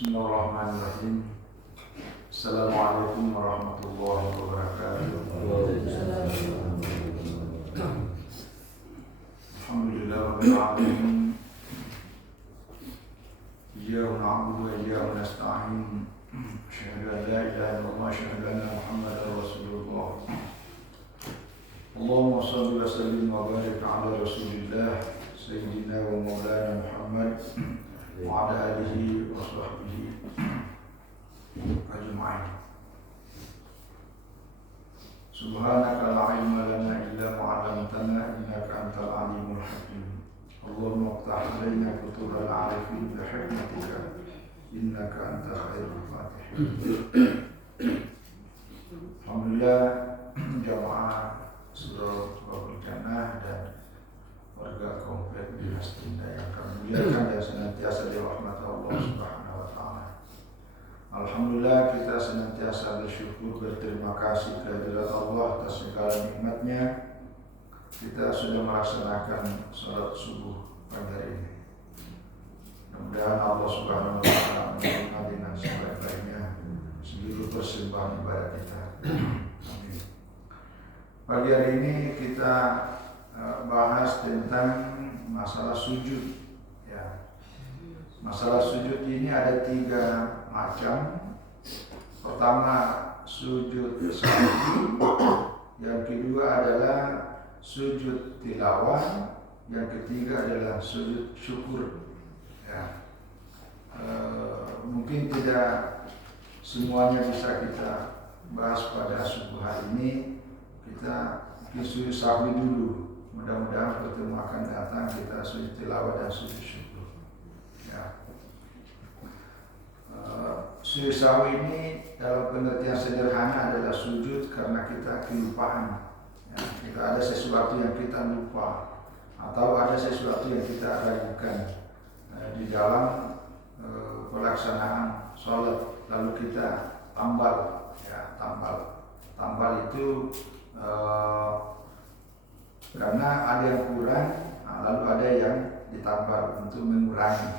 Bismillahirrahmanirrahim. Assalamualaikum warahmatullahi wabarakatuh. Alhamdulillah rabbil alamin. Iyyaka na'budu wa iyyaka nasta'in. Asyhadu an la ilaha illallah wa asyhadu anna Muhammadar Rasulullah. Allahumma shalli wa sallim wa barik ala Rasulillah sayyidina wa maulana Muhammad wa ala alihi wa sahbihi ajma'in. Subhanaka la ilma lana illa ma 'allamtana innaka antal alimul hakim. Allahumma iftah 'alaina futural 'arifin bi hikmatika innaka antal khairul fatihin. Alhamdulillah jamaah surah Babul Jannah dan warga komplek di Hastinda yang kami muliakan dan senantiasa dirahmati Allah Subhanahu wa taala. Alhamdulillah kita senantiasa bersyukur, berterima kasih kehadirat Allah atas segala nikmatnya. Kita sudah melaksanakan salat subuh pagi hari ini. Mudah-mudahan Allah Subhanahu wa taala menerima dengan sebaik-baiknya seluruh persembahan ibadah kita. Amin. Pagi hari ini kita bahas tentang masalah sujud. Ya. Masalah sujud ini ada 3 macam. Pertama sujud sahwi, yang kedua adalah sujud tilawah, yang ketiga adalah sujud syukur. Ya. Mungkin tidak semuanya bisa kita bahas pada subuh hari ini. Kita sujud sahwi dulu. Mudah-mudahan pertemuan akan datang kita sujud tilawah dan sujud syukur. Ya. Sujud sahwi ini dalam pengertian sederhana adalah sujud karena kita kelupaan. Ya, kita ada sesuatu yang kita lupa atau ada sesuatu yang kita ragukan di dalam pelaksanaan sholat, lalu kita tambal. Ya, tambal itu karena ada yang kurang, lalu ada yang ditambal untuk mengurangi,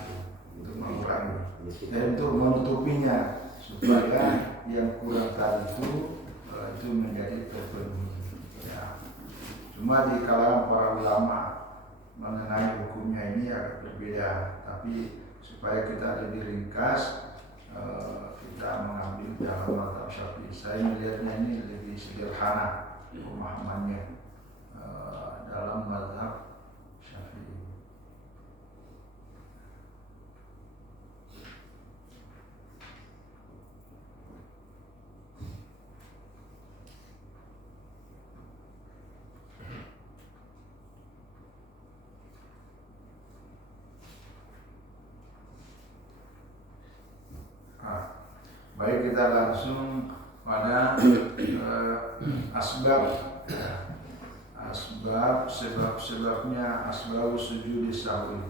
dan untuk menutupinya supaya yang kurang tadi itu menjadi terpenuhi. Ya. Cuma di kalangan para ulama mengenai hukumnya ini agak berbeda, tapi supaya kita lebih ringkas, kita mengambil dalam mazhab Syafi'i. Saya melihatnya ini lebih sederhana pemahamannya dalam mazhab Syafi'i. Baik, kita langsung pada sebabnya asbab sujud sahwi.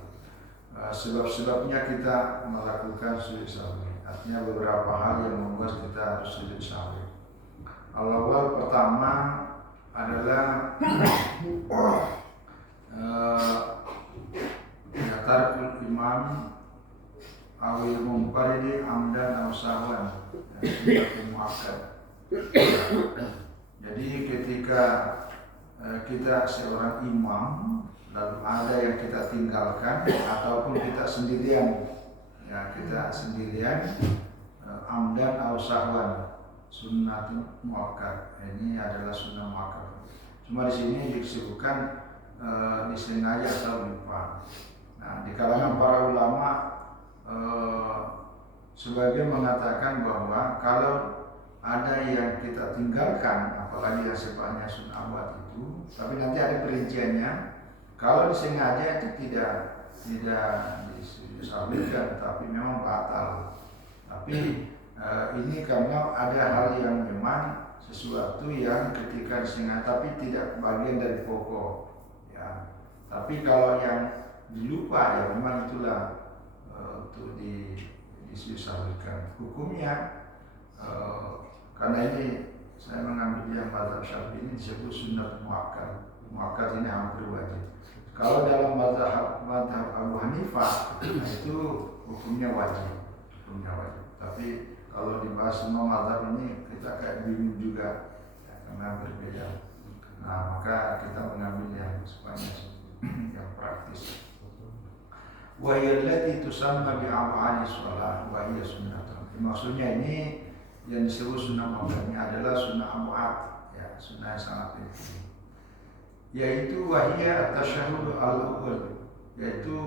Sebab-sebabnya kita melakukan sujud sahwi. Artinya beberapa hal yang membuat kita harus sujud sahwi. Awal pertama adalah tarkul imam awil munfaridi amdan aw sahwan. Jadi ketika kita seorang imam lalu ada yang kita tinggalkan ataupun kita sendirian, ya kita sendirian, amdan aw sahwan, sunnatun muakkad. Ini adalah sunnah muakkad. Cuma di sini disebutkan disengaja atau lupa. Nah, di kalangan para ulama sebagian mengatakan bahwa kalau ada yang kita tinggalkan, apalagi yang sifatnya sunnah buat itu, tapi nanti ada perinciannya. Kalau disengaja itu tidak disahwikan, tapi memang batal. Tapi ini karena ada hal yang memang sesuatu yang ketika disengaja tapi tidak bagian dari pokok. Ya. Tapi kalau yang dilupa ya memang itulah untuk disahwikan. Hukumnya karena ini saya mengambil yang mazhab Syafi'i ini disebut sunnah muakkad. Muakkad ini hampir wajib. Kalau dalam mazhab Abu Hanifah itu hukumnya wajib. hukumnya wajib. Tapi kalau dibahas semua mazhab ini kita kayak bingung juga ya, karena berbeda. Nah maka kita mengambil yang sebanyak yang praktis. Wa yallati tusamma bi awali shalah wa hiya sunnatun. Maksudnya ini yang disebut sunnah muakkad ini adalah sunnah muakkad, ya, sunnah yang sangat penting. Yaitu wahiyya tasyahhud al-awwal, yaitu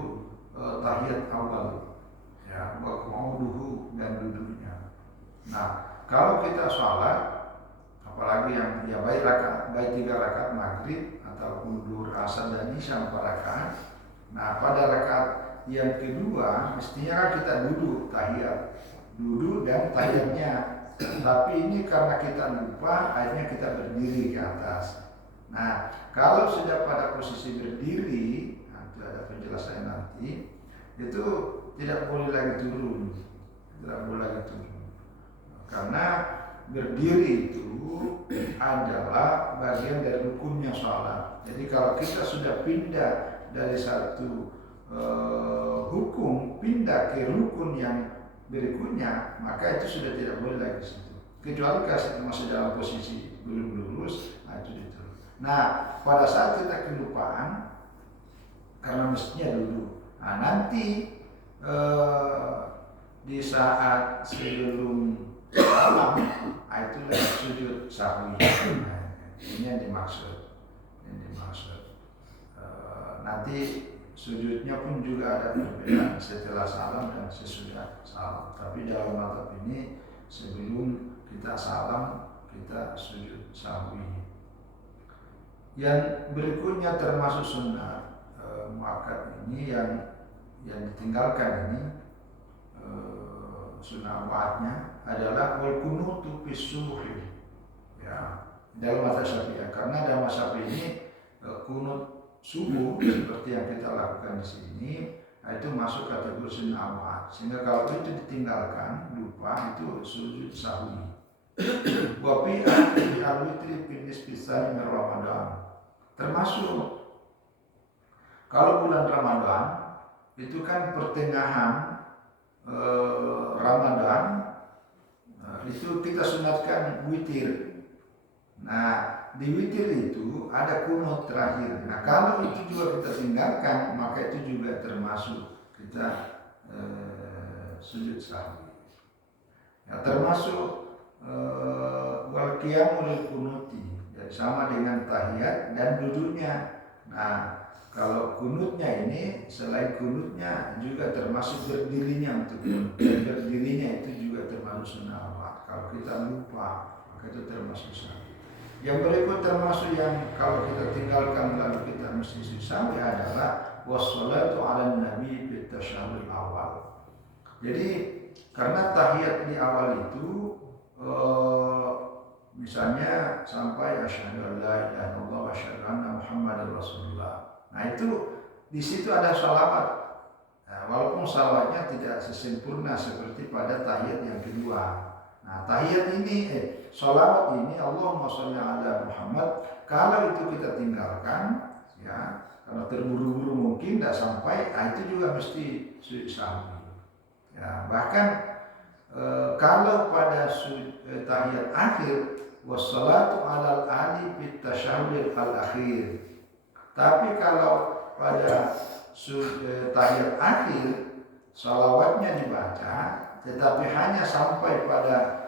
tahiyat awal, ya, wa qu'uduhu dan duduknya. Nah, kalau kita sholat, apalagi yang ya baik 3 rakaat maghrib ataupun duhur, asar dan isya 4 rakaat. Nah, pada rakaat yang kedua mestinya kan kita duduk tahiyat, duduk dan tahiyatnya. Tapi ini karena kita lupa, akhirnya kita berdiri ke atas. Nah, kalau sudah pada posisi berdiri, nanti ada penjelasannya nanti, itu tidak boleh lagi turun, tidak boleh lagi turun. Karena berdiri itu adalah bagian dari rukunnya sholat. Jadi kalau kita sudah pindah dari satu hukum pindah ke rukun yang berikutnya, maka itu sudah tidak boleh lagi di situ. Kecuali kalau masih dalam posisi belum lurus, nah itu itu. Nah, pada saat kita kelupaan, karena mestinya dulu. Nah, nanti di saat sebelum salam, itulah sujud sahwi. Nah, ini yang dimaksud. Nanti sujudnya pun juga ada perbedaan setelah salam dan sesudah salam. Tapi dalam mazhab ini sebelum kita salam kita sujud sahwi. Yang berikutnya termasuk sunnah muakkad ini yang ditinggalkan ini sunnah muakkadnya adalah wal kunutu fi subhi. Ya, dalam mazhab Syafi'i, karena dalam mazhab ini kunut subuh seperti yang kita lakukan di sini, itu masuk kategori sunnah muakkad. Sehingga kalau itu ditinggalkan, lupa, itu sujud sahwi. Wa fi al-witri fi nisfi tsani min Ramadan. Termasuk kalau bulan Ramadan itu kan pertengahan Ramadan, itu kita sunatkan witir. Nah, di witir itu ada kunut terakhir. Nah, kalau itu juga kita tinggalkan, maka itu juga termasuk kita sujud sahwi. Ya, termasuk wal qiyamul kunuti, ya, sama dengan tahiyat dan duduknya. Nah, kalau kunutnya ini selain kunutnya juga termasuk berdirinya untuk kunut. Dan berdirinya itu juga termasuk sunnah muakkad. Kalau kita lupa, maka itu termasuk sunnah. Yang berikut termasuk yang kalau kita tinggalkan lalu kita mesti sahwi adalah wassalatu ala nabi fit tasyahhud awal. Jadi karena tahiyat di awal itu misalnya sampai asyhadu an la ilaha illallah wa asyhadu anna muhammadar rasulullah. Nah itu di situ ada shalawat. Nah, walaupun shalawatnya tidak sesempurna seperti pada tahiyat yang kedua. Nah, tahiyat ini, sholawat ini, Allahumma sholli ala Muhammad, kalau itu kita tinggalkan, ya, kalau terburu-buru mungkin tidak sampai, itu juga mesti sujud sahwi. Ya, bahkan kalau pada tahiyat akhir, wassalatu alal ali fit tasyahhud al-akhir. Tapi kalau pada tahiyat akhir, sholawatnya dibaca, tetapi hanya sampai pada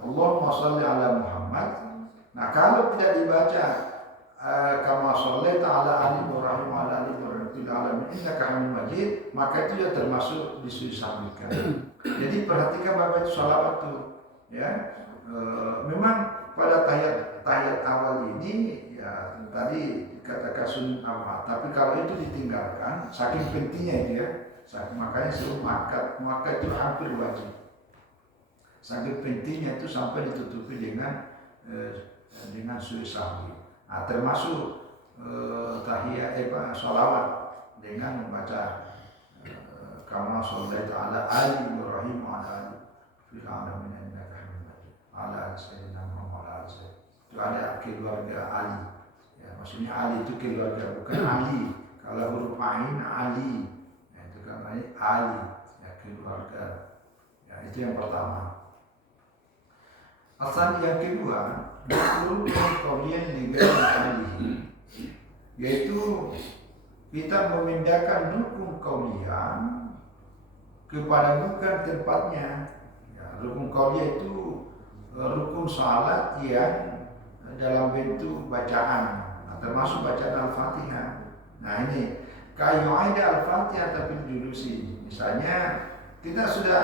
Allahumma sholli ala Muhammad. Nah, kalau tidak dibaca kama shallaita ala ali Ibrahim wa ala ali Ibrahim fil alamin innaka Hamidum Majid, maka itu ya termasuk disahwikan. Jadi perhatikan Bapak itu shalawat tuh, ya. Memang pada tahiyat awal ini ya tadi dikatakan sunnah awal, tapi kalau itu ditinggalkan saking pentingnya itu ya. Makanya suruh muakkad itu hampir wajib. Saking pentingnya itu sampai ditutupi dengan sujud sahwi. Nah, termasuk tahiyat sholawat dengan membaca kama shallaita ala ali Ibrahim wa ala ali fil alamin innaka Hamidum Majid. Ala sayyidina Muhammad itu ada keluarga Ali. Ya, maksudnya Ali itu keluarga, bukan Ali. Kalau huruf ain Ali. Namanya Ali, ya, keluarga syahadat. Ya, itu yang pertama. Asal yang kedua, rukun qauliyah lighairi, yaitu kita memindahkan rukun qauliyah kepada bukan tempatnya. Ya, rukun qauliyah itu rukun salat yang dalam bentuk bacaan, termasuk bacaan Al-Fatihah. Nah ini kayu ada Al-Fatihah tapi julusi. Misalnya kita sudah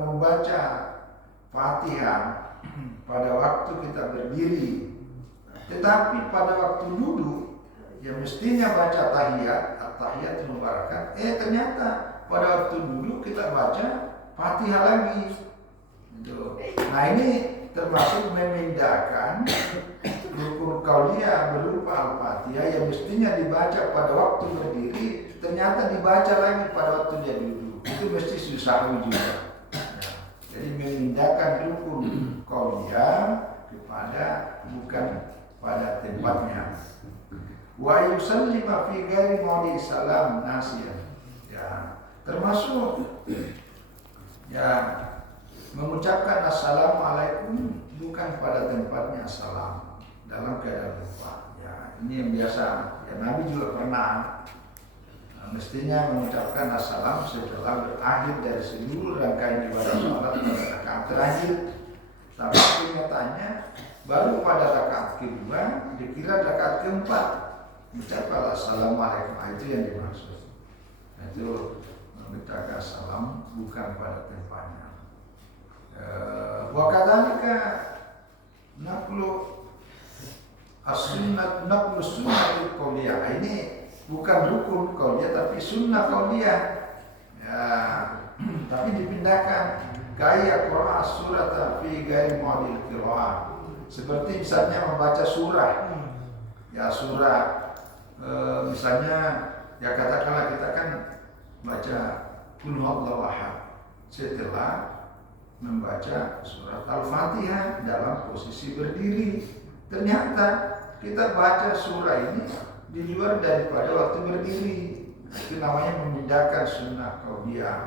membaca Fatihah pada waktu kita berdiri, tetapi pada waktu duduk ya mestinya baca tahiyat, at-tahiyatul mubarakat. Ternyata pada waktu duduk kita baca Fatihah lagi. Nah ini termasuk memindahkan rukun qauliyah berupa Al-Fatihah yang mestinya dibaca pada waktu berdiri, ternyata dibaca lagi pada waktu dia duduk. Itu mesti susah juga. Ya. Jadi memindahkan rukun qauliyah kepada bukan pada tempatnya. Wa yusallima fi ghairi mawdi' salam nasiyan. Ya, termasuk ya mengucapkan assalamualaikum bukan pada tempatnya salam dalam keadaan lupa. Ya, ini yang biasa. Ya, Nabi juga pernah mestinya mengucapkan assalam setelah berakhir dari seluruh rangkaian ibadah salat pada rakaat terakhir. Tapi kenyataannya baru pada rakaat kedua dikira rakaat keempat mengucapkan assalamualaikum. Itu yang dimaksud. Itu mengucapkan salam bukan pada tempatnya. Wa kadzalika naqlu as-sunnah naqlu sunnatul qauliyah. Ini bukan rukun qauliyah tapi sunnah qauliyah. Ya, tapi dipindahkan gaya qira'a surat fi ghairi mawdi'il qira'ah. Seperti misalnya membaca surah. Ya surah misalnya ya katakanlah kita kan baca qul huwallahu ahad setelah membaca surat Al-Fatihah dalam posisi berdiri. Ternyata kita baca surah ini di luar daripada waktu berdiri. Itu namanya memindahkan sunnah qauliyah.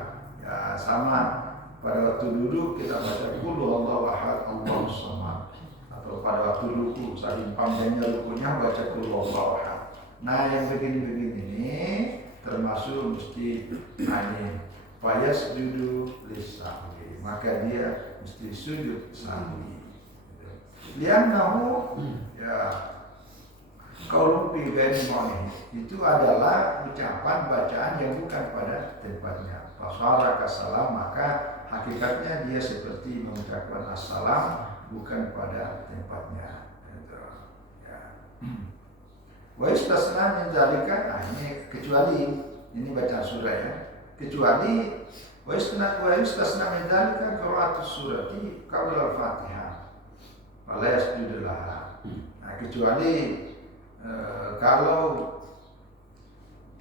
Ya sama pada waktu duduk kita baca qul huwallahu ahad Allahus samad, atau pada waktu ruku saking panjangnya rukunya baca qul huwallahu ahad. Nah yang begini-begini ini termasuk mesti fayas judu lisahwi, maka dia mesti sujud sahwi. Liannahu ya qaulun fi ghairi mawdi'i, itu adalah ucapan bacaan yang bukan pada tempatnya. Fasara kasalam, maka hakikatnya dia seperti mengucapkan assalam bukan pada tempatnya. Ya. Wa istasna min zalika, nah ini kecuali ini baca surah ya. Kecuali wa istasna min dzalika qira'atus surati qabla al-Fatihah. Fala yasjudu laha. Nah, kecuali kalau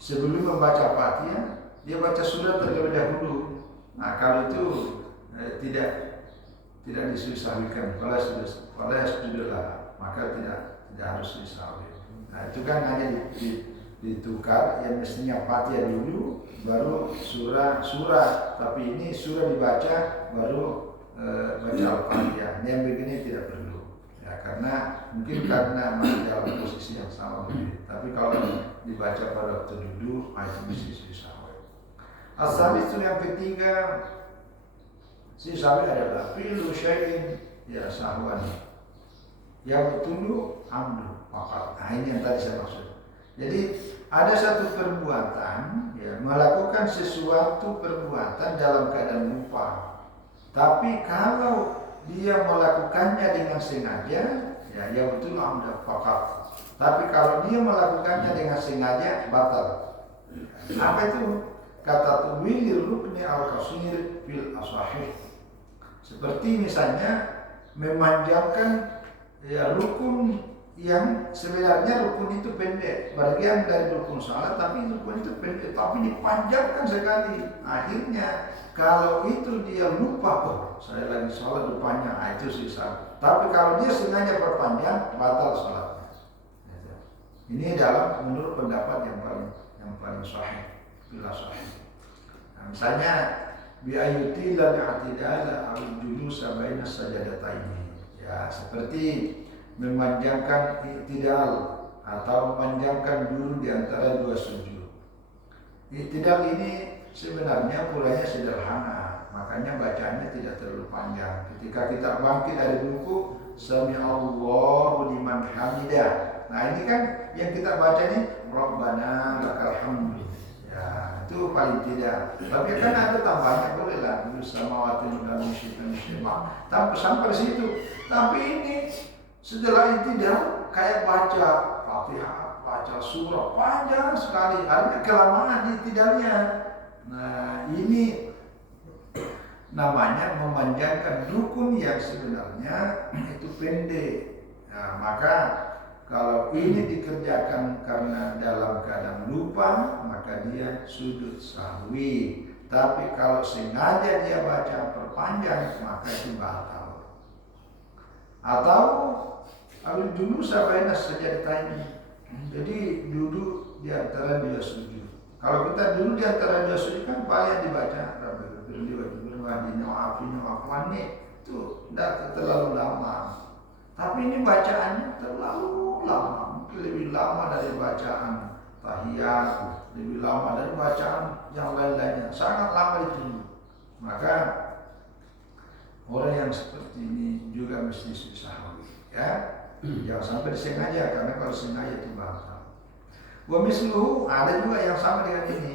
sebelum membaca Fatihah dia baca surah terlebih dahulu. Nah, kalau itu tidak disusahkan, fala yasjudu laha, maka tidak harus disahwi. Nah, itu kan hanya ditukar, yang mestinya Fatihah dulu baru surah, tapi ini surah dibaca baru baca Al-Fatihah. Yang begini tidak perlu ya, karena mungkin karena masih dalam posisi yang sama begini. Tapi kalau dibaca pada waktu dulu itu mesti sisahwi. Asal itu yang ketiga, sisahwi adalah fi'lu syai'in ya sahwan yang tunduk amdu fakat. Nah ini yang tadi saya maksud. Jadi ada satu perbuatan ya, melakukan sesuatu perbuatan dalam keadaan lupa. Tapi kalau dia melakukannya dengan sengaja, ya yang betul amda fakat. Tapi kalau dia melakukannya dengan sengaja, batal. Apa itu? Kata tuwilir rukni al-qasir fil asahih. Seperti misalnya memanjangkan ya rukun yang sebenarnya rukun itu pendek, bagian dari rukun salat, tapi rukun itu pendek, tapi dipanjangkan sekali. Akhirnya kalau itu dia lupa, saya lagi salat rupanya, itu sisa. Tapi kalau dia sengaja perpanjang, batal salatnya. Ini dalam menurut pendapat yang paling sahih, bila sahih. Nah, Misalnya biayuti lal i'tidal al julus baina sajadataini. Ya, seperti memanjangkan i'tidal atau memanjangkan dulu di antara dua sujud. I'tidal ini sebenarnya pulanya sederhana, makanya bacanya tidak terlalu panjang. Ketika kita bangkit dari ruku, sami Allahu liman hamidah. Nah, ini kan yang kita baca ini Rabbana lakal hamd. Ya, itu paling tidak. Tapi kan ada tambahnya, boleh lah. Samawati dan musyikan. Sampai situ. Tapi ini setelah itu dia kayak baca Fatihah, baca surah panjang sekali. Artinya kelamaan di tidaknya. Nah, ini namanya memanjangkan rukun yang sebenarnya itu pendek. Nah, maka kalau ini dikerjakan karena dalam keadaan lupa, maka dia sujud sahwi. Tapi kalau sengaja dia baca perpanjang, maka itu batal. Atau harus dulu sampai sajadatain. Jadi duduk di antara dua sujud. Kalau kita dulu di antara dua sujud kan paling dibaca itu tidak terlalu lama. Tapi ini bacaannya terlalu lama, mungkin lebih lama dari bacaan tahiyat, lebih lama dari bacaan yang lain-lainnya, sangat lama itu. Maka orang yang seperti ini juga mesti sahwi, ya. Jangan sampai disengaja, karena kalau sengaja itu batal. Wa misluhu, ada juga yang sama dengan ini,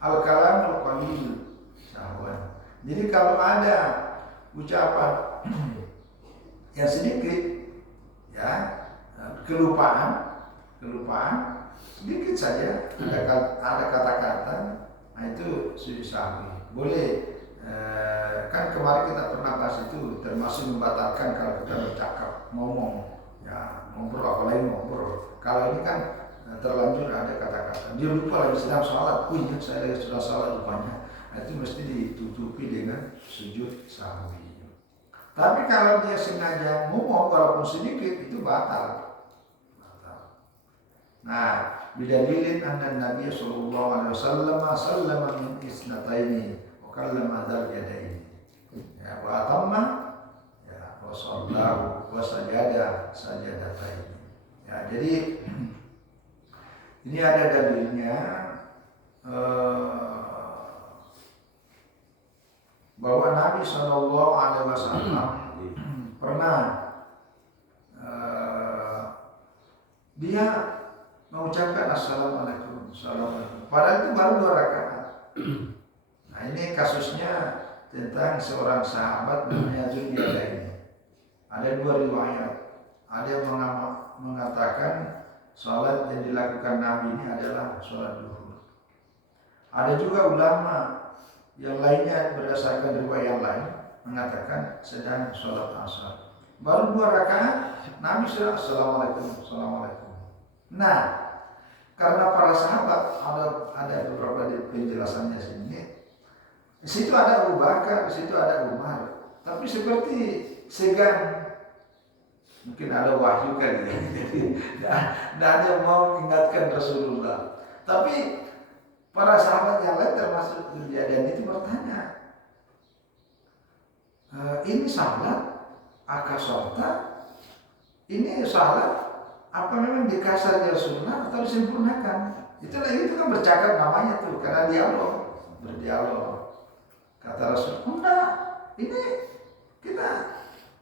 al-kalamul qalil sahwan. Jadi kalau ada ucapan yang sedikit, ya, kelupaan sedikit saja, ada kata-kata, nah itu sujud sahwi. Boleh, kan kemarin kita pernah bahas itu, termasuk membatalkan kalau kita bercakap, ngomong, ya, ngobrol, apalagi ngobrol. Kalau ini kan terlanjur ada kata-kata, dia lupa lagi sedang sholat, saya lagi sudah sholat rupanya. Nah, itu mesti ditutupi dengan sujud sahwi. Tapi kalau dia sengaja ngomong walaupun sedikit, itu batal. Nah, bidalilin anna Nabi sallallahu alaihi wasallam sallama min isnataini wa kallama dzal yadaini. Ya, wa atamma, ya, wa sallahu wa sajada sajadataini. Ya, jadi ini ada dalilnya bahwa Nabi sallallahu alaihi wasallam pernah dia mengucapkan assalamualaikum, assalamualaikum. Padahal itu baru 2 rakaat. Nah, ini kasusnya tentang seorang sahabat namanya Zuliyadaini. Ada 2 riwayat. Ada yang mengatakan salat yang dilakukan Nabi ini adalah salat zuhur. Ada juga ulama yang lainnya berdasarkan riwayat yang lain mengatakan sedang salat asar. Baru 2 rakaat Nabi sudah assalamualaikum, assalamualaikum. Nah, karena para sahabat ada beberapa penjelasannya sini. Di situ ada Abu Bakar, di situ ada Umar. Tapi seperti segan, mungkin ada wahyu kan, jadi tidak ada yang mau mengingatkan Rasulullah. Tapi para sahabat yang lain termasuk kejadian itu bertanya, ini salat akasorta, ini salat apa memang dikasar ya sunnah atau disempurnakan? Itu kan bercakap namanya tuh, karena berdialog. Kata Rasul, enggak, ini kita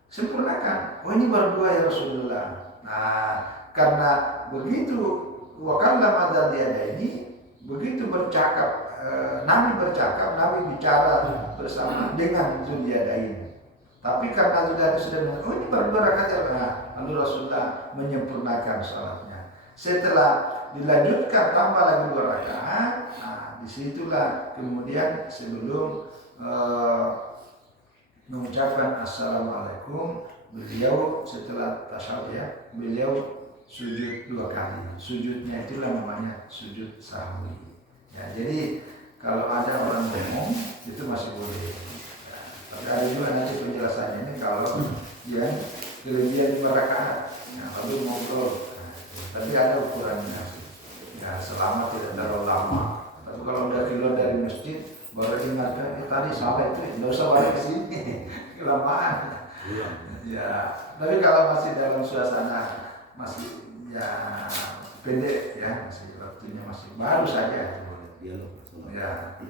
sempurnakan. Oh, ini berdua ya Rasulullah. Nah, karena begitu wakalla madal dia ini, begitu bercakap, Nabi bicara bersama dengan Zuliyadain. Tapi karena sudah bilang, oh ini baru 2 rakaat ya, lalu Rasulullah menyempurnakan salatnya. Setelah dilanjutkan tambah lagi 2 rakaat, nah disitulah kemudian sebelum mengucapkan assalamualaikum, beliau setelah tasyahud ya, beliau sujud 2 kali. Sujudnya itulah namanya sujud sahwi. Ya, jadi kalau ada orang ngomong itu masih boleh. Tapi ada juga nanti penjelasannya ini kalau dia kelebihan 5 rakaat, ya, lalu ngobrol. Tapi ada ukurannya, ya selama tidak terlalu lama. Tapi kalau udah keluar dari masjid, baru dia ini tadi salah itu nggak usah balik ke sini, kelamaan. Ya, tapi kalau masih dalam suasana masih ya pendek ya, masih waktunya masih baru saja. Ya.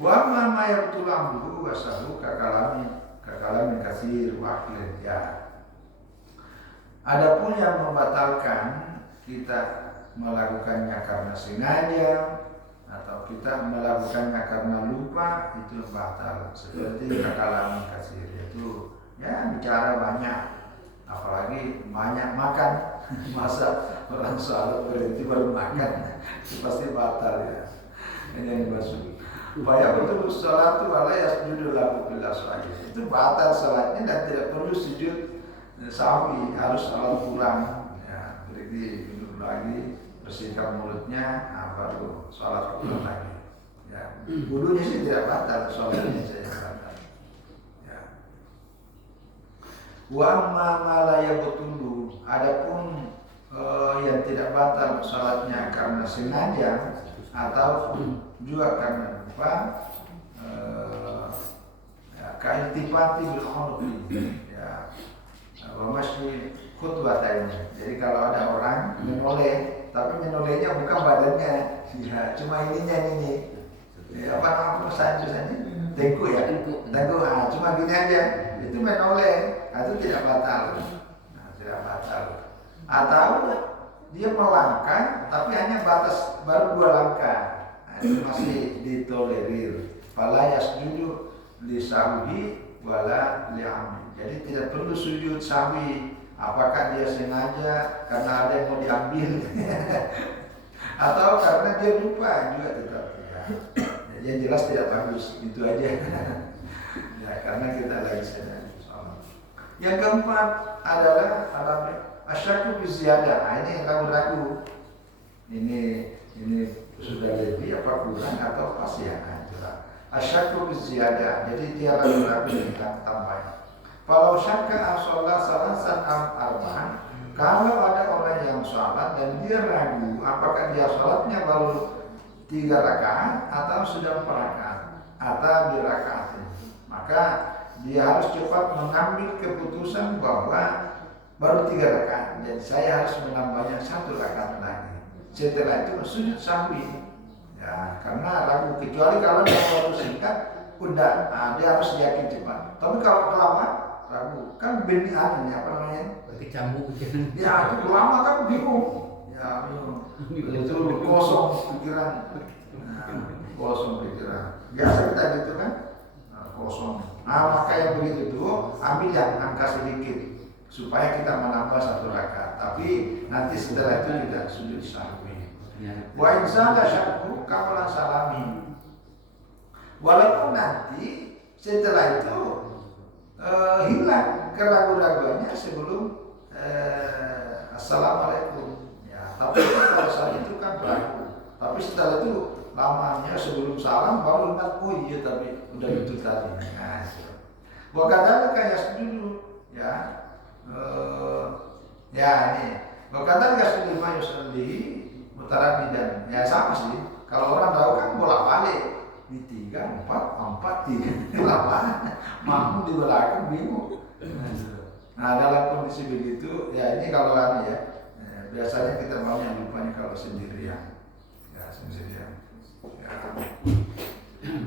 Wa ma yabtulam dulu wasahu kakalamin kasir wakil ya. Adapun yang membatalkan kita melakukannya karena sengaja atau kita melakukannya karena lupa itu batal. Seperti kakalamin kasir itu ya bicara banyak, apalagi banyak makan. Masa orang sholat berhenti baru makan itu pasti batal ya. Ini yang dimaksud. Supaya betul sholat itu wala yasjudu lahu bila sholat itu batal sholatnya dan tidak perlu sujud sahwi, harus sholat pulang ya, berdiri duduk lagi bersihkan mulutnya, baru sholat pulang lagi ya. Wudunya sih tidak batal, sholatnya saja batal ya. Wa ma la yabtulu, adapun yang tidak batal sholatnya karena sengaja atau juga karena lupa, ya, kaintifati bil khuluqi ya, masih khutbataini. Jadi kalau ada orang menoleh, tapi menolehnya bukan badannya, ya, cuma ininya ini, ya, apa saja tengku ya, tengku, cuma gini aja, itu menoleh, itu tidak batal, tidak batal. Atau dia melangkah, tapi hanya batas baru 2 langkah. Itu masih ditolerir. Fala yasjudu li sahwi wala li amdi. Jadi tidak perlu sujud sahwi. Apakah dia sengaja karena ada yang mau diambil atau karena dia lupa juga tetap ya. Yang jelas tidak bagus, itu aja. Ya, karena kita lagi sedang sholat. Yang keempat adalah asyakku biziyadah. Nah, ini yang ragu-ragu. Ini sudah lebih apa kurang atau pas ya? Asyakku biziyadah. Jadi dia ragu-ragu tentang tambah. Kalau syakka as-sholat salasan arba'an, kalau ada orang yang sholat dan dia ragu apakah dia sholatnya baru 3 rakaat atau sudah 4 rakaat atau di rakaat, maka dia harus cepat mengambil keputusan bahwa baru 3 rakaat, jadi saya harus menambahnya 1 rakaat lagi. Setelah itu sujud sahwi ya, karena ragu, kecuali kalau dalam waktu singkat udah, dia harus yakin cepat. Tapi kalau lama ragu, kan binian ini apa namanya? Kecambuk ya, itu lama kan bingung. Ya, itu kosong pikiran. Kosong pikiran. Biasa kita gitu kan? Kosong. Maka yang begitu tuh ambil yang angka sedikit supaya kita menambah 1 rakaat. Tapi nanti setelah itu kita sujud sahwi. Wa insana syakku kawalan salami. Walaupun nanti setelah itu hilang keraguan-raguannya sebelum assalamualaikum ya, tapi kalau saat itu kan ragu, tapi setelah itu lamanya sebelum salam baru ingat, oh iya tapi udah itu tadi. Nah, wakadana kayak dulu ya, ya ini wakadana kayak dulu mayu sendiri mutara bidan ya, sama sih. Kalau orang tahu kan bolak-balik di 3, 4, 3 lama mampu di belakang bingung. Nah, dalam kondisi begitu ya, ini kalau ya, biasanya kita maunya lupanya kalau sendirian ya, sendirian ya.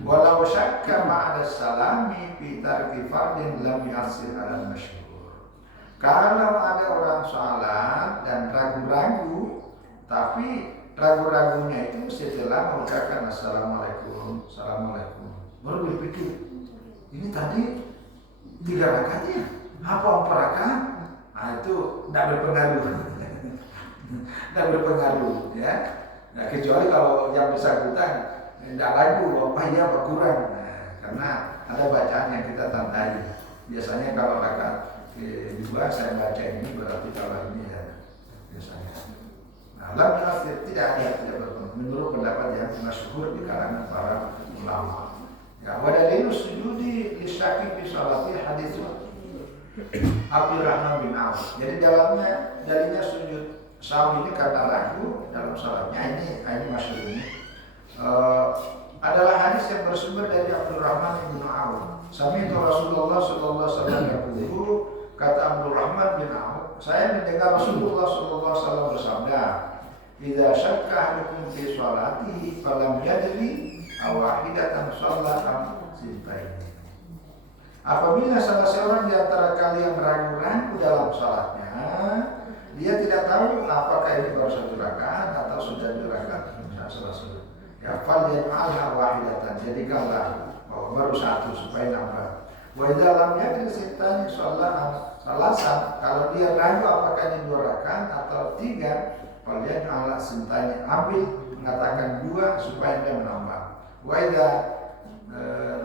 Walau syakka ma'ada salami fi tarki fardin lam yasir ala masyhur. Kalau ada orang salat dan ragu-ragu, tapi ragu-ragunya itu setelah mengucapkan assalamualaikum, assalamualaikum, baru berpikir ini tadi 3 rakaatnya apa 4 rakaat? Nah, itu tidak berpengaruh, tidak berpengaruh ya. Nah, kecuali kalau yang bersangkutan tidak ragu, apa iya apa kurang. Nah, karena ada bacaan yang kita tandai. Biasanya kalau rakaat kedua saya baca ini berarti kalau ini ya biasanya. Nah, tidak berpengaruh menurut pendapat yang masyhur di kalangan para ulama. Ya, wadalilu sujudi lisyaki fi sholati hadis Abdurrahman bin Auf. Jadi dalilnya sujud sahwi ini karena ragu dalam sholatnya, ini masyhur ini. adalah hadis yang bersumber dari Abdurrahman bin Auf. Sami'tu Rasulullah sallallahu alaihi wasallam yaqulu, kata Abdurrahman bin Auf, saya mendengar Rasulullah sallallahu alaihi wasallam bersabda, "Idza syakka ahadukum fi sholatihi falam yadri awahidatan shalat am sintain." Apabila salah seorang di antara kalian ragu-ragu dalam salatnya, dia tidak tahu apakah ini baru satu rakaat atau sudah 2 rakaat. Selesai. Ya, fal yaj'alha wahidatan, jadikanlah baru satu supaya nambah. Wa idza lam yadri sittan shalat salasan, kalau dia ragu apakah ini 2 rakaat atau 3, fal yaj'alha sintani, ambil mengatakan 2 supaya dia menambah. Wa idza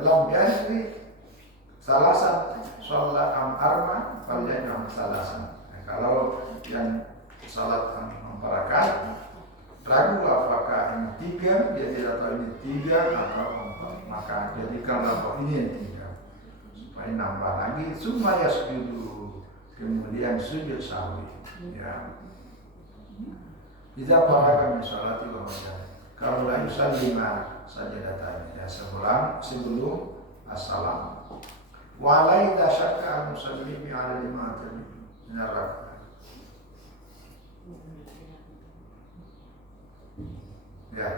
lam yadri salasan sholat arba fal salasan. Nah, kalau yang salat 4 rakaat ragu apakah ini 3, dia tidak tahu ini 3 atau 4, maka jadikanlah ini yang 3 supaya nambah lagi. Summa yasjudu, kemudian sujud sahwi. Ya. Idza faraga min sholati wa majal, kalau la yusallima sajadatan, ya sebelum assalam. Wa la idza syakka al-musallimi 'ala al-imam min ar-rak'ah. Ya.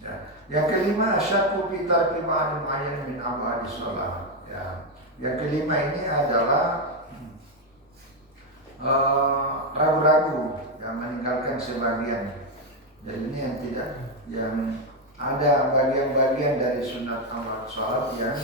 Ya. Yang kelima, syakku fi tarki ma'anil ma'ayyan min abadi sholat. Ya. Yang kelima ini adalah ragu-ragu yang meninggalkan sebagian. Dan ini yang tidak, yang ada bagian-bagian dari sunat amal sholat yang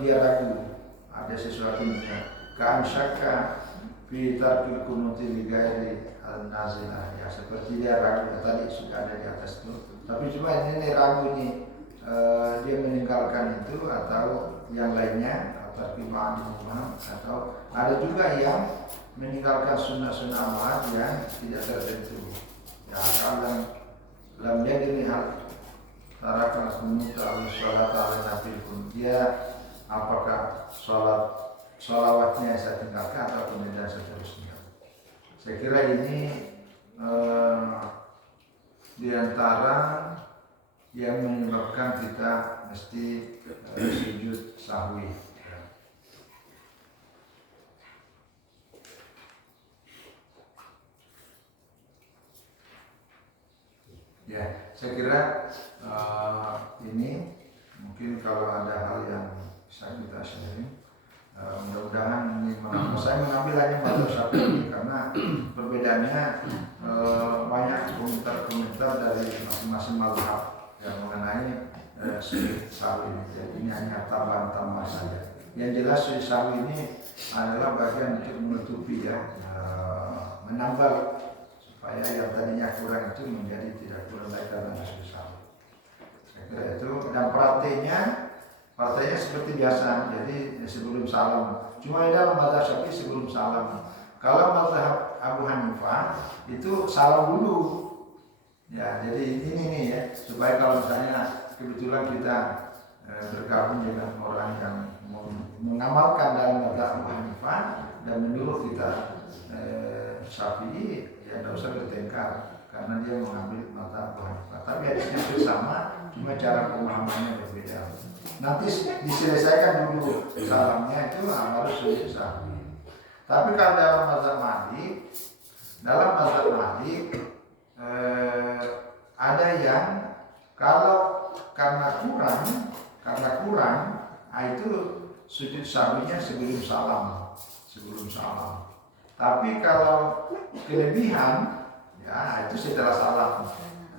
dia ragu, ada sesuatu yang ka'an syakka fi tarkil kunuti li ghairi al-nazilah, ya seperti dia ragu ya, tadi sudah ada di atas itu. Tapi cuma ini ragu nih, dia meninggalkan itu atau yang lainnya, atau tarkiman atau ada juga yang meninggalkan sunnah-sunnah amal yang tidak tertentu. Ya kalau dalam jadi hal tarakan kunuta al sholat ala nabi pun, dia apakah sholawatnya saya tinggalkan atau kemudian seterusnya. Saya kira ini di antara yang menyebabkan kita mesti sujud sahwi. Ya, saya kira ini mungkin kalau ada hal yang bisa kita sharing. Mudah-mudahan ini saya mengambil hanya mazhab Syafi'i karena perbedaannya banyak komentar-komentar dari masing-masing mazhab yang mengenai sujud sahwi. Jadi ini hanya tambahan-tambahan saja. Yang jelas sujud sahwi ini adalah bagian untuk menutupi ya, menambal supaya yang tadinya kurang itu menjadi tidak kurang lagi karena sujud sahwi. Saya kira itu, dan partainya seperti biasa, jadi sebelum salam. Cuma dalam mazhab Syafi'i sebelum salam. Kalau mazhab Abu Hanifah itu salam dulu. Ya, jadi ini nih ya, supaya kalau misalnya kebetulan kita bergabung dengan orang yang mengamalkan dalam mazhab Abu Hanifah dan menurut kita Syafi'i, ya tidak usah bertengkar karena dia mengambil mazhab Abu Hanifah. Tapi hadisnya bersama, cuma cara pemahamannya berbeda. Nanti diselesaikan dulu salamnya itu harus sujud sahwi. Tapi kalau dalam mazhab Malik ada yang kalau karena kurang itu sujud sahwinya sebelum salam. Tapi kalau kelebihan ya itu setelah salam.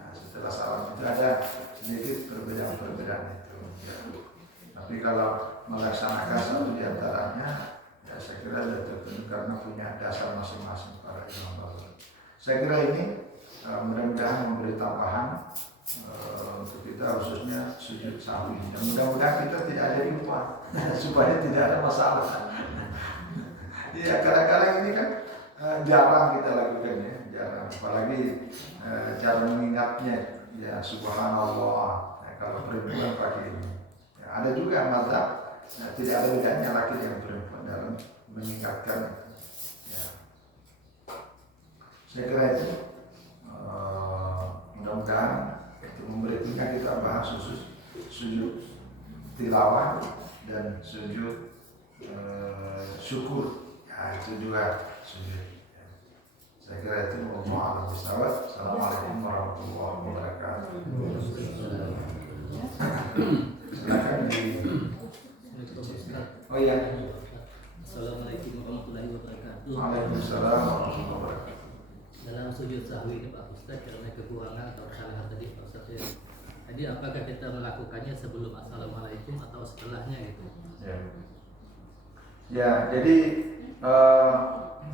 Nah, setelah salam itu ada sedikit perbedaan itu. Ya. Tapi kalau melaksanakan satu di antaranya, ya saya kira sudah terpenuhi karena punya dasar masing-masing para imam mazhab. Saya kira ini mudah-mudahan memberi tambahan untuk kita khususnya sujud sahwi. Dan mudah-mudahan kita tidak ada lupa supaya tidak ada masalah. Iya, kadang-kadang ini kan jarang kita lakukan ya, jarang. Apalagi cara mengingatnya, ya subhanallah. Nah, kalau perempuan pakai ini. Ada juga mazhab tidak ada bedanya laki dan perempuan dalam meningkatkan. Ya. Saya kira itu mudah-mudahan berikutnya kita bahas khusus sujud tilawah dan sujud syukur. Ya, itu juga sujud. Saya kira itu Allah bisawab. Assalamualaikum warahmatullahi wabarakatuh. Silakan di. Oh iya. Assalamualaikum warahmatullahi wabarakatuh. Waalaikumsalam warahmatullahi wabarakatuh. Dalam sujud sahwi ini Pak Ustaz, karena kekurangan atau kesalahan tadi Pak Ustaz ya. Jadi apakah kita melakukannya sebelum assalamualaikum atau setelahnya gitu? Ya, jadi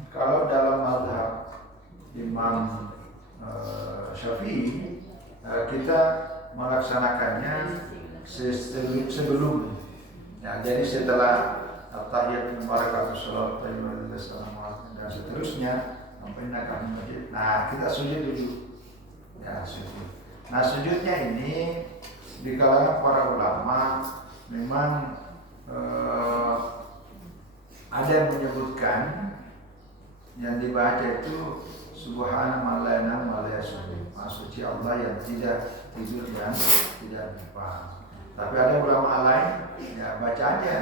kalau dalam mazhab Imam Syafi'i kita melaksanakannya sebelum. Ya, jadi setelah at-tahiyat mubarakatuh sholawat dan seterusnya sampai nakal masjid. Nah, kita sujud dulu. Ya, sujud. Nah, sujudnya ini di kalangan para ulama memang ada yang menyebutkan yang dibaca itu Subhana man la yanam wa la yasjud. Suci Allah yang tidak tidur dan tidak lupa. Tapi ada ulama lain ya bacaannya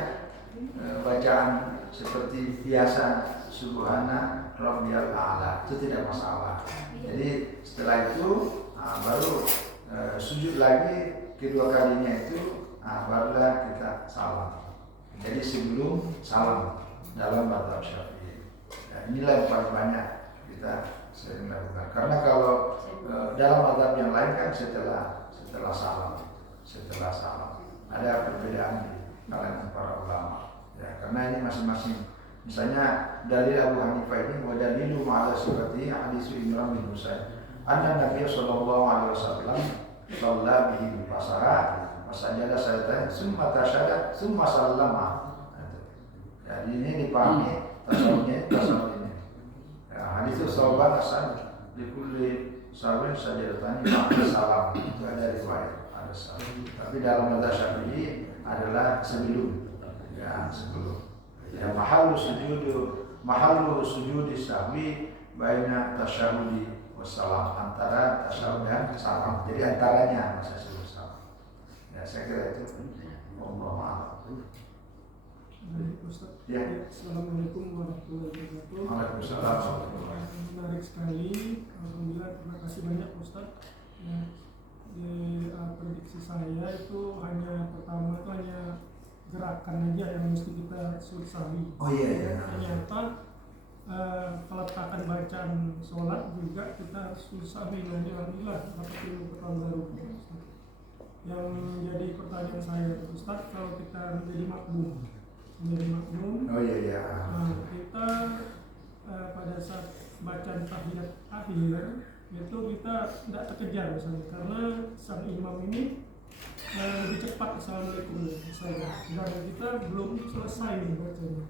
bacaan seperti biasa Subhana Rabbiyal A'la, itu tidak masalah. Jadi setelah itu baru sujud lagi kedua kalinya itu barulah kita salam. Jadi sebelum salam dalam mazhab Syafi'i. Ya, inilah yang paling banyak kita sering lakukan. Karena kalau dalam mazhab yang lain kan setelah salam ada perbedaan di kalangan para ulama. Ya, karena ini masing-masing. Misalnya dalil Abu Hanifah ini wa dalilu ma'ala sifati hadis Imran bin Husain. Anna Nabi sallallahu alaihi wasallam shalla bihi al-basara wa sajada sajdah summa tasyahada summa sallama. Jadi ini dipahami tasawuf ini. Ya, hadis itu sahabat asal dikulli sahabat sajadatani ma'al salam. Itu ada riwayat. Tapi dalam mazhab Syafi'i adalah sebelum. Ya, sebelum. Ya, mahallu sujud sahwi baina tasyahudi wassalam, antara tasyahud dan salam. Jadi antaranya masa sebelum salam. Ya, saya kira itu. Allah. Ustaz. Ya. Assalamualaikum warahmatullahi wabarakatuh. Waalaikumsalam. Menarik sekali. Alhamdulillah, terima kasih banyak Ustaz. Ya, di prediksi saya itu pertama itu hanya gerakan aja yang mesti kita sahwi. Oh iya. Ternyata peletakan bacaan sholat juga kita harus sahwi. Alhamdulillah, dapat ilmu pengetahuan baru. Yang jadi pertanyaan saya Ustaz, kalau kita menjadi makmum, oh iya. Nah, kita pada saat bacaan tahiyat akhir itu kita tidak terkejar misalnya, karena sang imam ini lebih cepat assalamualaikum misalnya, dan kita belum selesai bacanya,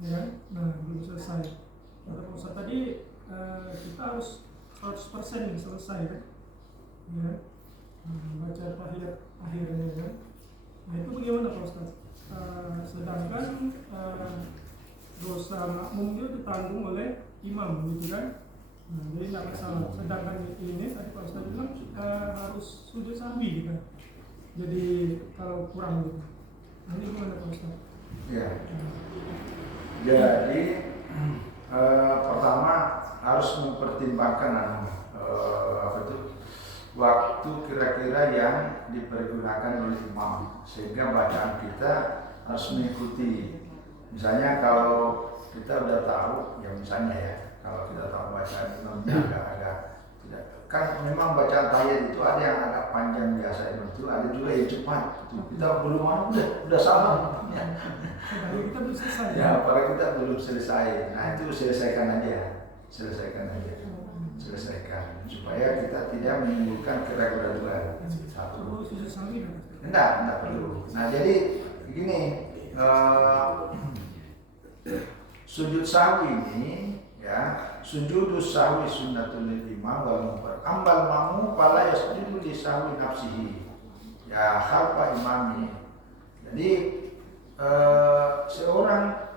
ya. Nah, belum selesai. Kata Ustaz tadi kita harus 100% selesai, kan? Ya. Baca tahiyat akhirnya, kan? Nah, itu bagaimana Pak Ustaz? Sedangkan dosa makmum itu ditanggung oleh imam, gitu kan? Nah, jadi tidak masalah. Sedangkan ini tadi Pak Ustaz bilang harus sujud sahwi, gitu. Jadi kalau kurang gitu. Nanti gimana Pak Ustaz? Ya. Jadi pertama harus mempertimbangkan waktu kira-kira yang dipergunakan oleh imam, sehingga bacaan kita harus mengikuti. Misalnya kalau kita udah tahu, ya misalnya ya, kalau kita tahu bacaan imam agak tidak, kan memang bacaan tahiyat itu ada yang agak panjang biasa itu, ada juga yang cepat. Kita belum udah salam. Kita belum selesai. Ya, apalagi kita belum selesai. Nah, itu selesaikan supaya kita tidak menimbulkan keraguan-keraguan. Satu. Enggak perlu. Nah, jadi begini, sujud sahwi ini ya, sujudus sahwi sunnatul lil imam wal munfarid. Ambal mamu fala yasjudu li sahwi nafsihi. Ya, khalfa imami. Jadi seorang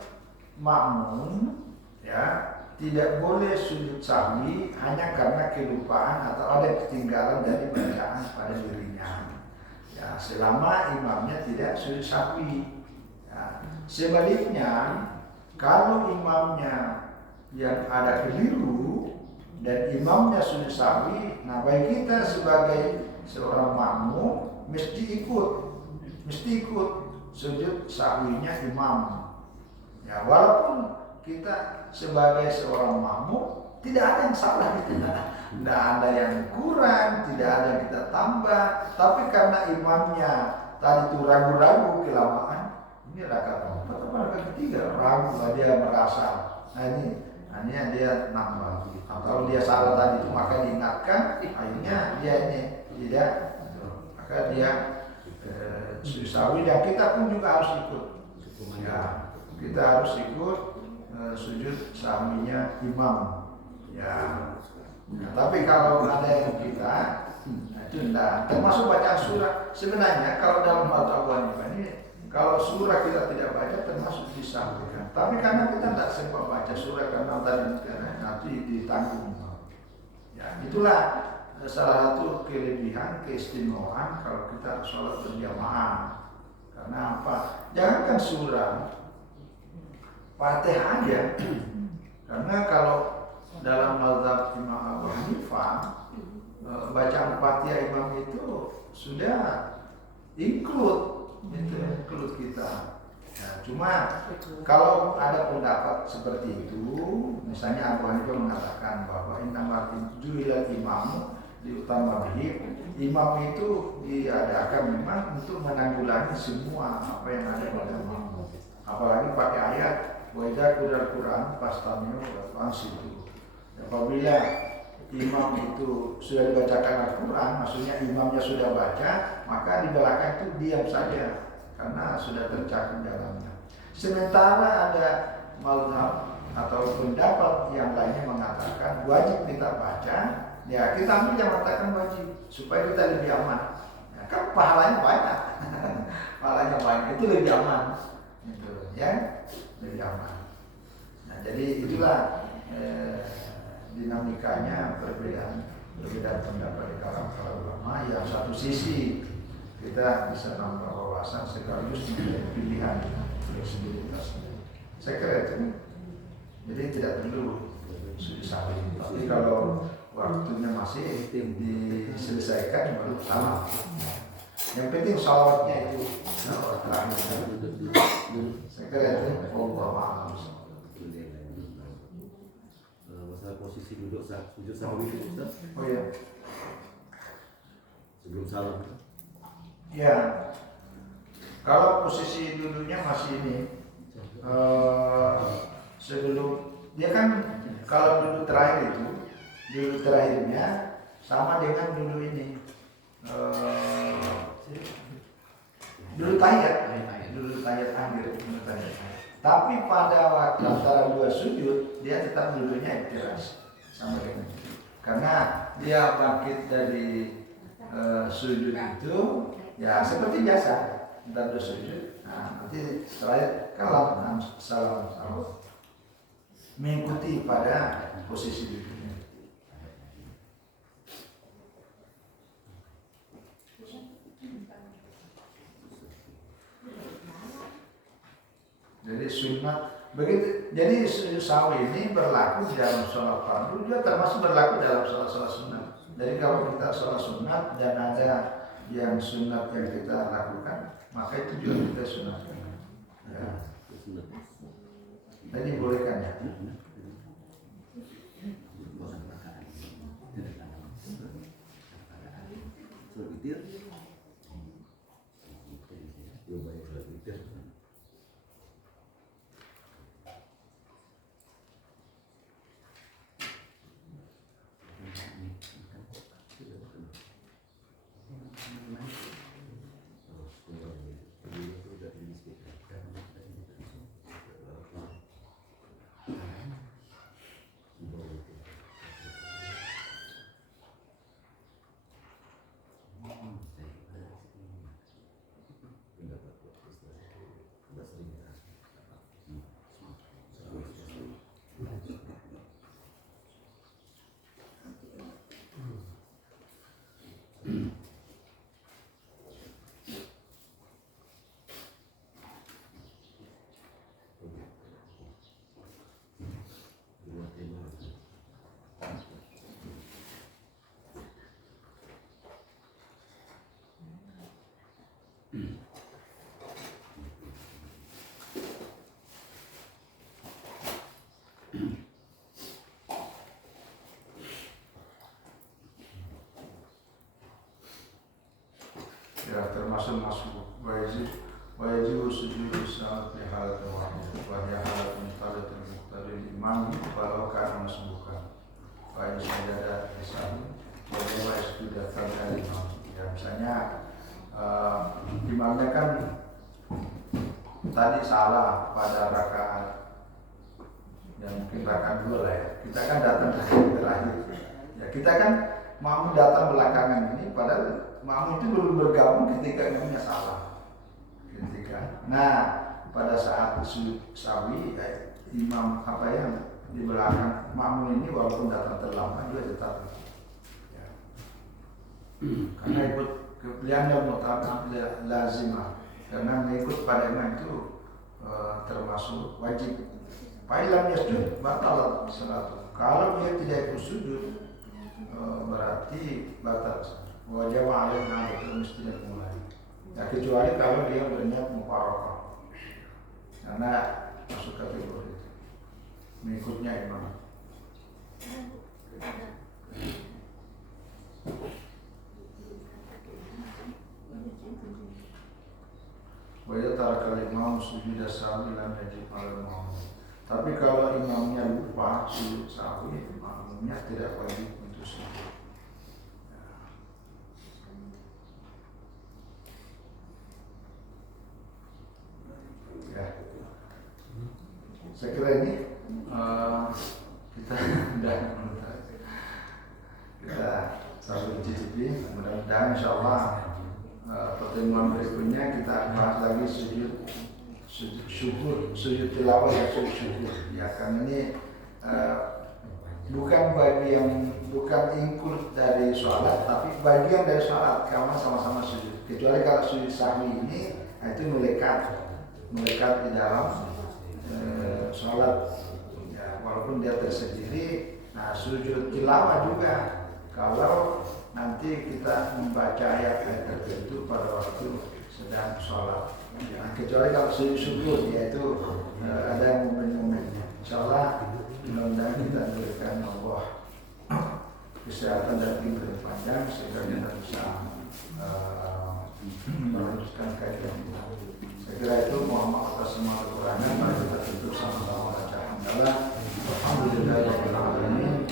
makmum ya tidak boleh sujud sahwi hanya karena kelupaan atau ada ketinggalan dari bacaan pada dirinya. Ya, selama imamnya tidak sujud sahwi. Ya, sebaliknya, kalau imamnya yang ada keliru dan imamnya sujud sahwi, nah baik kita sebagai seorang makmum mesti ikut sujud sahwinya imam. Ya, walaupun kita sebagai seorang makmum tidak ada yang salah gitu, tidak ada yang kurang, tidak ada yang kita tambah. Tapi karena imamnya tadi itu ragu-ragu kelamaan, ini rakaat keempat atau rakaat ketiga, ragu, dia merasa, nah ini dia nambah, atau dia salah tadi itu, maka diingatkan, akhirnya dia ini tidak, maka dia sujud dan kita pun juga harus ikut. Ya, kita harus ikut sujud sahwinya imam. Ya. Nah, tapi kalau ada yang kita itu enggak, termasuk bacaan surah. Sebenarnya kalau dalam mazhab Abu Hanifah ini, kalau surah kita tidak baca termasuk disahwikan. Tapi karena kita tidak sempat baca surah karena nanti ditanggung. Ya, itulah salah satu kelebihan keistimewaan kalau kita sholat berjamaah. Karena apa? Jangankan surah, Fatihah aja. Karena kalau dalam mazhab Imam Abu Hanifah, bacaan Fatihah imam itu sudah include kita. Ya, cuma kalau ada pendapat seperti itu, misalnya Abu Hanifah mengatakan bahwa innamal ju'ilal imamu diutama bihi, imam itu diadakan memang untuk menanggulangi semua apa yang ada pada makmum. Apalagi pakai ayat wa idza qira'al Qur'an fastami'u wa ansitu. Apabila imam itu sudah dibacakan Al-Quran, maksudnya imamnya sudah baca, maka di belakang itu diam saja karena sudah tercakup dalamnya. Sementara ada mazhab atau pendapat yang lainnya mengatakan wajib kita baca, ya kita ambil yang mengatakan wajib supaya kita lebih aman. Ya, kan pahalanya banyak, pahalanya banyak itu lebih aman, gitu, ya lebih aman. Nah jadi itulah dinamikanya perbedaan pendapat di kalangan para ulama. Yang satu sisi kita bisa nambah wawasan sekaligus menjadi pilihan fleksibilitas. Saya kira itu. Jadi tidak perlu sujud sahwi. Tapi kalau waktunya masih diselesaikan baru salam. Yang penting salawatnya itu salawat terakhir. Saya kira itu. Allah posisi duduk saat sujud sahwi itu Ustaz. Oh ya. Sebelum salam. Ya. Kalau posisi duduknya masih ini sebelum dia kan kalau duduk terakhir itu duduk terakhirnya sama dengan duduk ini duduk tahiyat akhir. Tapi pada waktu antara dua sujud dia tetap duduknya iftiras sama dengan itu. Karena dia bangkit dari sujud itu ya seperti biasa kita dua sujud. Nah, nanti setelah kalam salam mengikuti pada posisi duduknya. Jadi sunnah begitu. Jadi sujud sahwi ini berlaku di dalam sholat fardu, juga termasuk berlaku dalam sholat sunnah. Jadi kalau kita sholat sunnah dan ada yang sunnah yang kita lakukan, maka itu juga kita sunnahkan. Ya. Jadi bolehkan ya. ya termasuk masuk wajib sujud saat di halat wahid wa di halat mutalat muqtadil imam walau kana masbukan wajib sajadah isami wajib sudah terjadi imam ya misalnya imamnya kan tadi salah pada rakaat yang mungkin rakaat 2 lah ya, kita kan datang ke terakhir ya, kita kan makmum datang belakangan ini padahal makmum itu belum bergabung ketika imamnya salah. Nah, pada saat sujud sawi imam apa yang di belakang makmum ini walaupun datang terlambat dia tetap ya. Karena ikut pilihannya mutlak lazimah karena mengikut pada imam itu termasuk wajib. Fa'ilam yasjud batal salat. Kalau dia tidak ikut sujud berarti batal. Wajib alaih itu mesti dimulai. Ya, kecuali kalau dia berniat mufaraqah. Karena masuk kategori itu. Mengikutnya imam. Wajib tarakal imam sujud sahwi lam yajib alal ma'mum. Tapi kalau imamnya lupa sujud sahwi, makmumnya tidak wajib untuk sujud. Ya. Saya kira ini kita sambil cicipi, mudah-mudahan insyaallah pertemuan berikutnya kita bahas lagi sujud syukur, sujud tilawah dan sujud syukur. Ya, karena ini bukan bagian, bukan include dari sholat, tapi bagian dari sholat karena sama-sama sujud. Kecuali kalau sujud sahwi ini itu melekat di dalam sholat. Ya, walaupun dia tersendiri. Nah, sujud tilawah juga kalau nanti kita membaca ayat-ayat tertentu pada waktu sedang sholat. Ya, kecuali kalau sujud syukur, yaitu ada momen-momennya. Insyaallah mudah-mudahan kita diberikan Allah kesehatan dan umur panjang sehingga kita bisa melanjutkan kajian kita. Saya kira itu mohon maaf atas semua kekurangan. Mari kita tutup sama-sama baca hamdalah. Alhamdulillahirabbil alamin.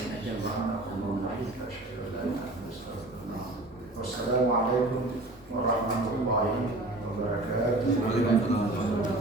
Wassalamualaikum warahmatullahi wabarakatuh.